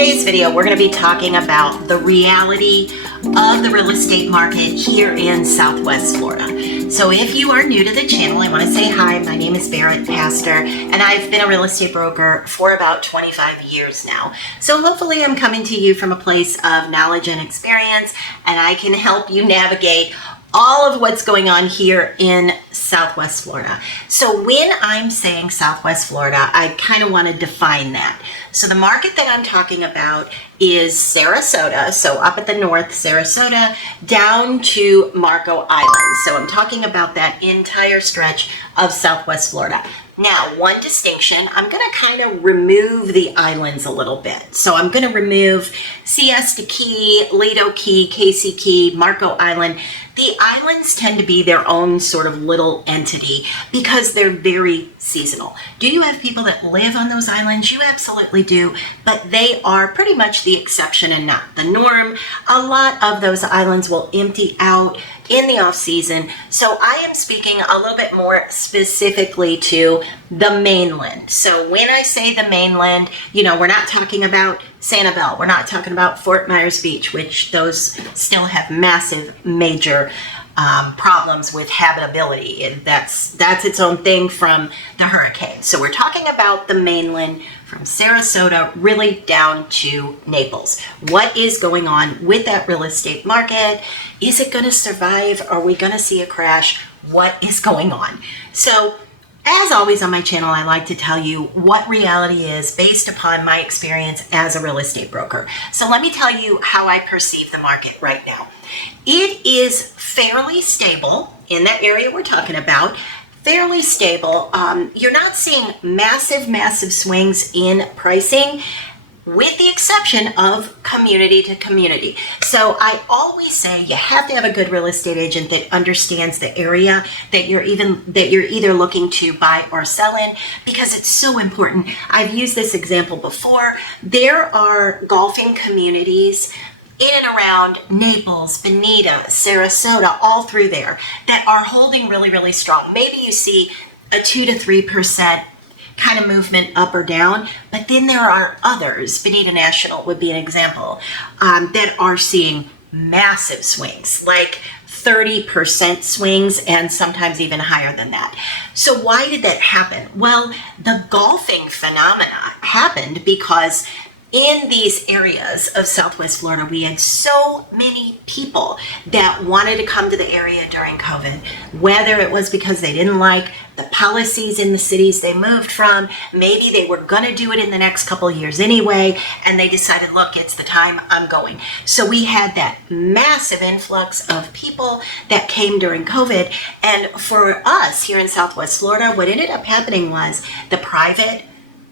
today's video, we're going to be talking about the reality of the real estate market here in Southwest Florida. So if you are new to the channel, I want to say hi. My name is Barrett Pastor, and I've been a real estate broker for about 25 years now. So hopefully I'm coming to you from a place of knowledge and experience, and I can help you navigate all of what's going on here in Southwest Florida. So when I'm saying Southwest Florida, I kind of want to define that. So the market that I'm talking about is Sarasota, so up at the north, Sarasota, down to Marco Island. So I'm talking about that entire stretch of Southwest Florida. Now, one distinction, I'm going to kind of remove the islands a little bit. So I'm going to remove Siesta Key, Lido Key, Casey Key, Marco Island. The islands tend to be their own sort of little entity because they're very seasonal. Do you have people that live on those islands? You absolutely do, but they are pretty much the exception and not the norm. A lot of those islands will empty out in the off season. So I am speaking a little bit more specifically to the mainland. So when I say the mainland, you know, we're not talking about Sanibel. We're not talking about Fort Myers Beach, which those still have massive, major problems with habitability. And that's its own thing from the hurricane. So we're talking about the mainland from Sarasota really down to Naples. What is going on with that real estate market? Is it going to survive? Are we going to see a crash? What is going on? So as always on my channel, I like to tell you what reality is based upon my experience as a real estate broker. So let me tell you how I perceive the market right now. It is fairly stable in that area we're talking about. Fairly stable. You're not seeing massive swings in pricing, with the exception of community to community. So I always say you have to have a good real estate agent that understands the area that you're either looking to buy or sell in, because it's so important. I've used this example before. There are golfing communities in and around Naples, Bonita, Sarasota, all through there that are holding really strong. Maybe you see a 2 to 3% kind of movement up or down, but then there are others, Bonita National would be an example, that are seeing massive swings, like 30% swings and sometimes even higher than that. So why did that happen? Well, the golfing phenomena happened because in these areas of Southwest Florida, we had so many people that wanted to come to the area during COVID, whether it was because they didn't like the policies in the cities they moved from, maybe they were going to do it in the next couple of years anyway, and they decided, look, it's the time, I'm going. So we had that massive influx of people that came during COVID, and for us here in Southwest Florida, what ended up happening was the private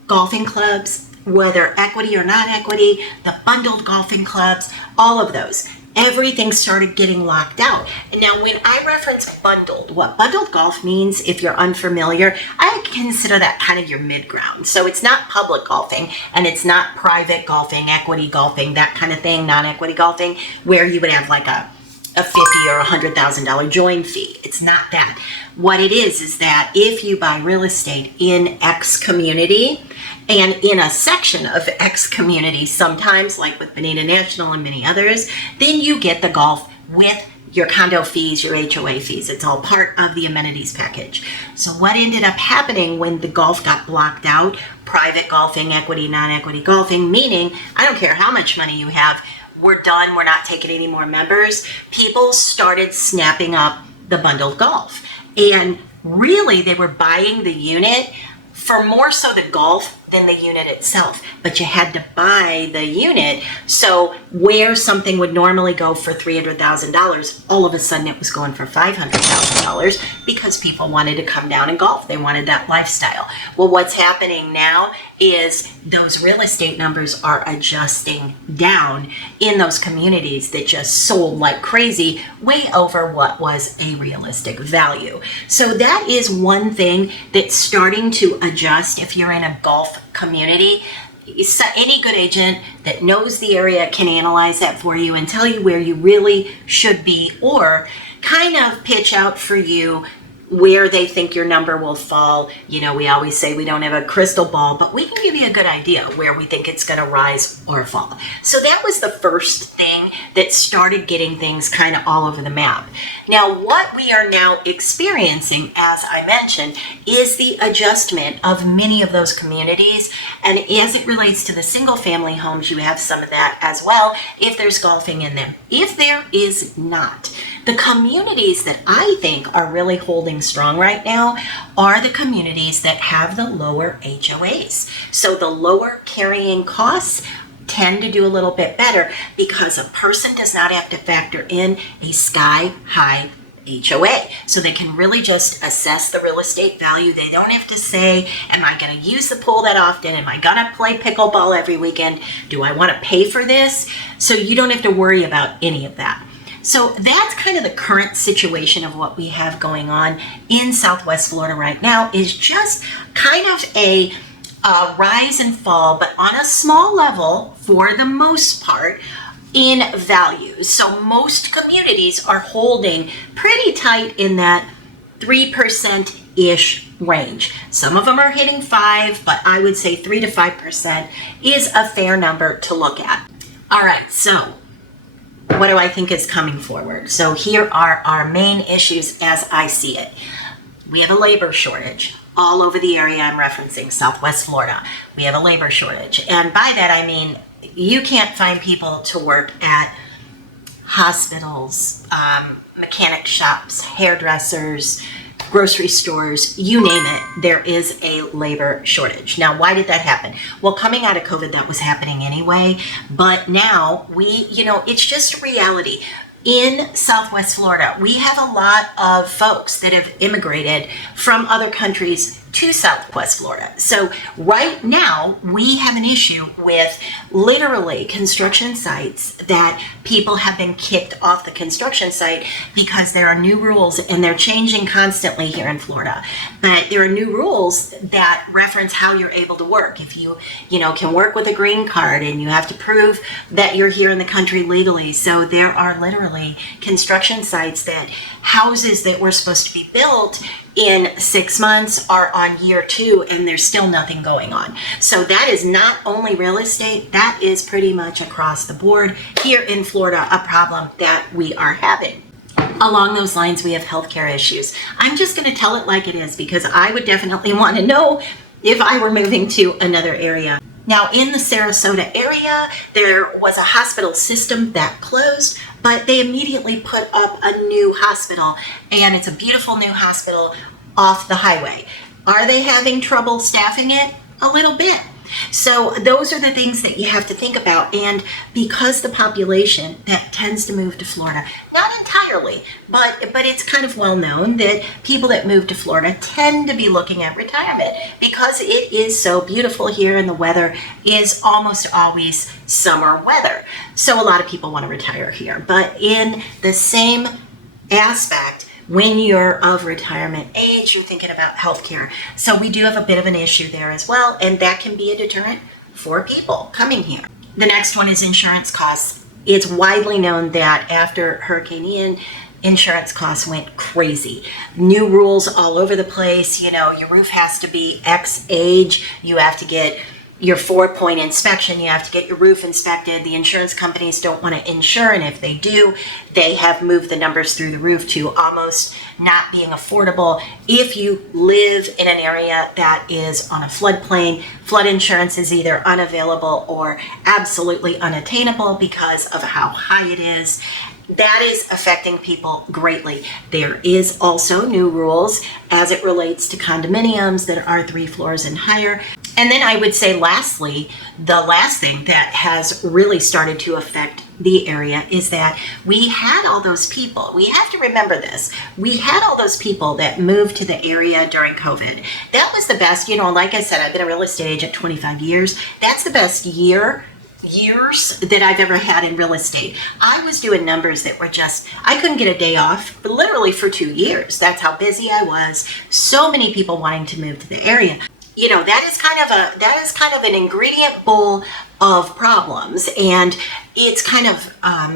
golfing clubs, whether equity or not equity, the bundled golfing clubs, all of those, everything started getting locked out. And now when I reference bundled, what bundled golf means, if you're unfamiliar, I consider that kind of your mid-ground. So it's not public golfing and it's not private golfing, equity golfing, that kind of thing, non-equity golfing, where you would have like a $50,000 or $100,000 join fee. It's not that. What it is that if you buy real estate in X community and in a section of X community, sometimes like with Bonita National and many others, then you get the golf with your condo fees, your HOA fees. It's all part of the amenities package. So what ended up happening when the golf got blocked out, private golfing, equity, non-equity golfing, meaning I don't care how much money you have, we're done, we're not taking any more members. People started snapping up the bundled golf. And really, they were buying the unit for more so the golf than the unit itself. But you had to buy the unit. So where something would normally go for $300,000, all of a sudden it was going for $500,000 because people wanted to come down and golf. They wanted that lifestyle. Well, what's happening now is those real estate numbers are adjusting down in those communities that just sold like crazy, way over what was a realistic value. So that is one thing that's starting to adjust if you're in a golf community. Any good agent that knows the area can analyze that for you and tell you where you really should be, or kind of pitch out for you where they think your number will fall. You know, we always say we don't have a crystal ball, but we can give you a good idea where we think it's going to rise or fall. So that was the first thing that started getting things kind of all over the map. Now, what we are now experiencing, as I mentioned, is the adjustment of many of those communities. And as it relates to the single family homes, you have some of that as well, if there's golfing in them. If there is not, the communities that I think are really holding strong right now are the communities that have the lower HOAs. So the lower carrying costs tend to do a little bit better because a person does not have to factor in a sky high HOA. So they can really just assess the real estate value. They don't have to say, am I going to use the pool that often? Am I going to play pickleball every weekend? Do I want to pay for this? So you don't have to worry about any of that. So that's kind of the current situation of what we have going on in Southwest Florida right now, is just kind of a rise and fall, but on a small level for the most part in value. So most communities are holding pretty tight in that 3%-ish range. Some of them are hitting 5%, but I would say 3 to 5% is a fair number to look at. All right, so what do I think is coming forward? So here are our main issues as I see it. We have a labor shortage all over the area I'm referencing, Southwest Florida. We have a labor shortage. And by that, I mean, you can't find people to work at hospitals, mechanic shops, hairdressers, grocery stores, you name it, there is a labor shortage. Now, why did that happen? Well, coming out of COVID, that was happening anyway, but now it's just reality. In Southwest Florida, we have a lot of folks that have immigrated from other countries to Southwest Florida. So right now, we have an issue with literally construction sites that people have been kicked off the construction site because there are new rules, and they're changing constantly here in Florida. But there are new rules that reference how you're able to work. If you can work with a green card, and you have to prove that you're here in the country legally. So there are literally construction sites that houses that were supposed to be built in 6 months are on year 2, and there's still nothing going on. So that is not only real estate, that is pretty much across the board here in Florida, a problem that we are having. Along those lines, we have healthcare issues. I'm just going to tell it like it is, because I would definitely want to know if I were moving to another area. Now, in the Sarasota area, there was a hospital system that closed, but they immediately put up a new hospital, and it's a beautiful new hospital off the highway. Are they having trouble staffing it? A little bit. So those are the things that you have to think about. And because the population that tends to move to Florida, not entirely, but it's kind of well known that people that move to Florida tend to be looking at retirement because it is so beautiful here, and the weather is almost always summer weather. So a lot of people want to retire here. But in the same aspect, when you're of retirement age, you're thinking about healthcare. So we do have a bit of an issue there as well, and that can be a deterrent for people coming here. The next one is insurance costs. It's widely known that after Hurricane Ian, insurance costs went crazy. New rules all over the place. Your roof has to be X age. You have to get your 4-point inspection. You have to get your roof inspected. The insurance companies don't want to insure, and if they do, they have moved the numbers through the roof to almost not being affordable. If you live in an area that is on a floodplain, flood insurance is either unavailable or absolutely unattainable because of how high it is. That is affecting people greatly. There is also new rules as it relates to condominiums that are 3 floors and higher. And then I would say lastly, the last thing that has really started to affect the area is that we had all those people. We have to remember this. We had all those people that moved to the area during COVID. That was the best, like I said, I've been a real estate agent 25 years. That's the best years that I've ever had in real estate. I was doing numbers that were I couldn't get a day off literally for 2 years. That's how busy I was. So many people wanting to move to the area. that is kind of an ingredient bowl of problems, and it's kind of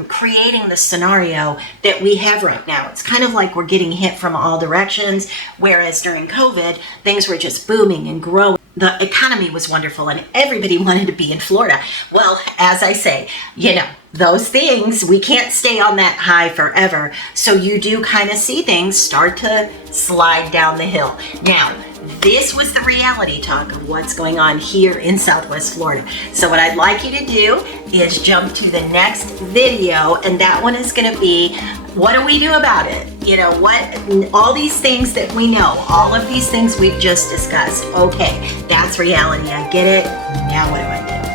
creating the scenario that we have right now. It's kind of like we're getting hit from all directions, whereas during COVID, things were just booming and growing. The economy was wonderful and everybody wanted to be in Florida. Well, as I say, those things, we can't stay on that high forever. So you do kind of see things start to slide down the hill. Now, this was the reality talk of what's going on here in Southwest Florida. So what I'd like you to do is jump to the next video, and that one is going to be, what do we do about it? All these things that we know, all of these things we've just discussed. Okay, that's reality. I get it. Now what do I do?